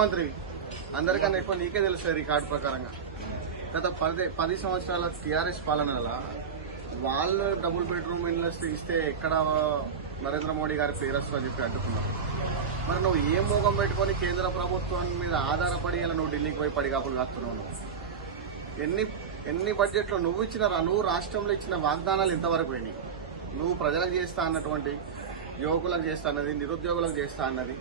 ముఖ్యమంత్రి అందరికన్నా ఎక్కువ నీకే తెలుస్తుంది రికార్డు ప్రకారంగా. గత పది పది సంవత్సరాల టీఆర్ఎస్ పాలనలో వాళ్ళు డబుల్ బెడ్రూమ్ ఇండస్ట్రీ ఇస్తే ఎక్కడ నరేంద్ర మోడీ గారి పేరు అని చెప్పి అడ్డుకున్నారు మరి నువ్వు ఏ మోగం పెట్టుకొని కేంద్ర ప్రభుత్వం మీద ఆధారపడి ఇలా నువ్వు ఢిల్లీకి పోయి పడిగాపులు కాస్తున్నావు నువ్వు? ఎన్ని ఎన్ని బడ్జెట్లో నువ్వు ఇచ్చిన నువ్వు రాష్ట్రంలో ఇచ్చిన వాగ్దానాలు ఇంతవరకు పోయినాయి. నువ్వు ప్రజలకు చేస్తా అన్నటువంటి యువకులకు చేస్తా అన్నది నిరుద్యోగులకు చేస్తా అన్నది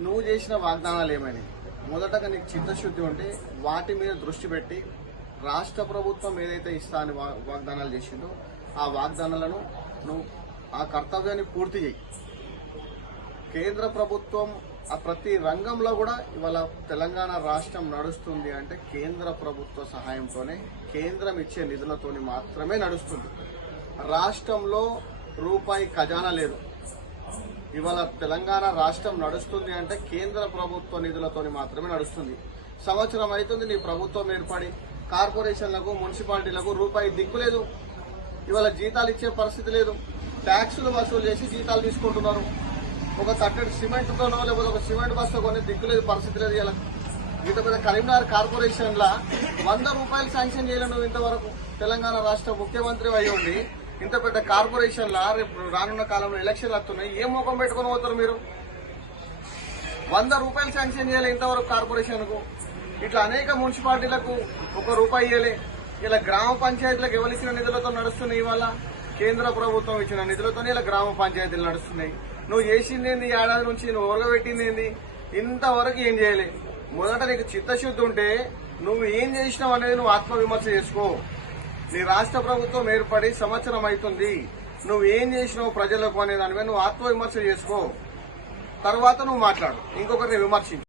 నువ్వు చేసిన వాగ్దానాలు ఏమైనాయి మొదటగా నీకు చిత్తశుద్ధి ఉంటే వాటి మీద దృష్టి పెట్టి రాష్ట్ర ప్రభుత్వం ఏదైతే ఇస్తా అని వా- వాగ్దానాలు చేసిందో ఆ వాగ్దానాలను నువ్వు ఆ కర్తవ్యాన్ని పూర్తి చేయి. కేంద్ర ప్రభుత్వం ఆ ప్రతి రంగంలో కూడా ఇవాళ తెలంగాణ రాష్ట్రం నడుస్తుంది అంటే కేంద్ర ప్రభుత్వ సహాయంతోనే కేంద్రం ఇచ్చే నిధులతోని మాత్రమే నడుస్తుంది. రాష్ట్రంలో రూపాయి ఖజానా లేదు. ఇవాళ తెలంగాణ రాష్ట్రం నడుస్తుంది అంటే కేంద్ర ప్రభుత్వ నిధులతోని మాత్రమే నడుస్తుంది. సంవత్సరం అవుతుంది నీ ప్రభుత్వం ఏర్పడి కార్పొరేషన్లకు మున్సిపాలిటీలకు రూపాయి దిక్కు లేదు. ఇవాళ జీతాలు ఇచ్చే పరిస్థితి లేదు. ట్యాక్సులు వసూలు చేసి జీతాలు తీసుకుంటున్నారు. ఒక తట్టడి సిమెంట్తోనో లేకపోతే ఒక సిమెంట్ బస్తో కొని దిక్కు లేదు పరిస్థితి లేదు ఇలా ఇంత పెద్ద కరీంనగర్ కార్పొరేషన్ల వంద రూపాయలు శాంక్షన్ చేయలేదు ఇంతవరకు. తెలంగాణ రాష్ట్ర ముఖ్యమంత్రి అయ్యి ఉండి ఇంత పెద్ద కార్పొరేషన్ లా రేపు రానున్న కాలంలో ఎలక్షన్లు వస్తున్నాయి. ఏ ముఖం పెట్టుకొని పోతారు మీరు? వంద రూపాయలు శాంక్షన్ చేయాలి ఇంతవరకు కార్పొరేషన్కు ఇట్లా అనేక మున్సిపాలిటీలకు ఒక రూపాయి ఇవ్వలే ఇలా గ్రామ పంచాయతీలకు ఇవ్వలసిన నిధులతో నడుస్తున్నాయి ఇవాళ? కేంద్ర ప్రభుత్వం ఇచ్చిన నిధులతోనే ఇలా గ్రామ పంచాయతీలు నడుస్తున్నాయి. నువ్వు చేసింది ఏంది? ఏడాది నుంచి నువ్వు ఒరగబెట్టింది ఏంది? ఇంతవరకు ఏం చేయలే. మొదట నీకు చిత్తశుద్ధి ఉంటే నువ్వు ఏం చేసినావు అనేది నువ్వు ఆత్మవిమర్శ చేసుకో. నీ రాష్ట్ర ప్రభుత్వం ఏర్పడి సంవత్సరం అవుతుంది. నువ్వు ఏం చేసినావు ప్రజలకు అనే దాని మీద నువ్వు ఆత్మవిమర్శ చేసుకో. తర్వాత నువ్వు మాట్లాడు. ఇంకొకరిని విమర్శించు.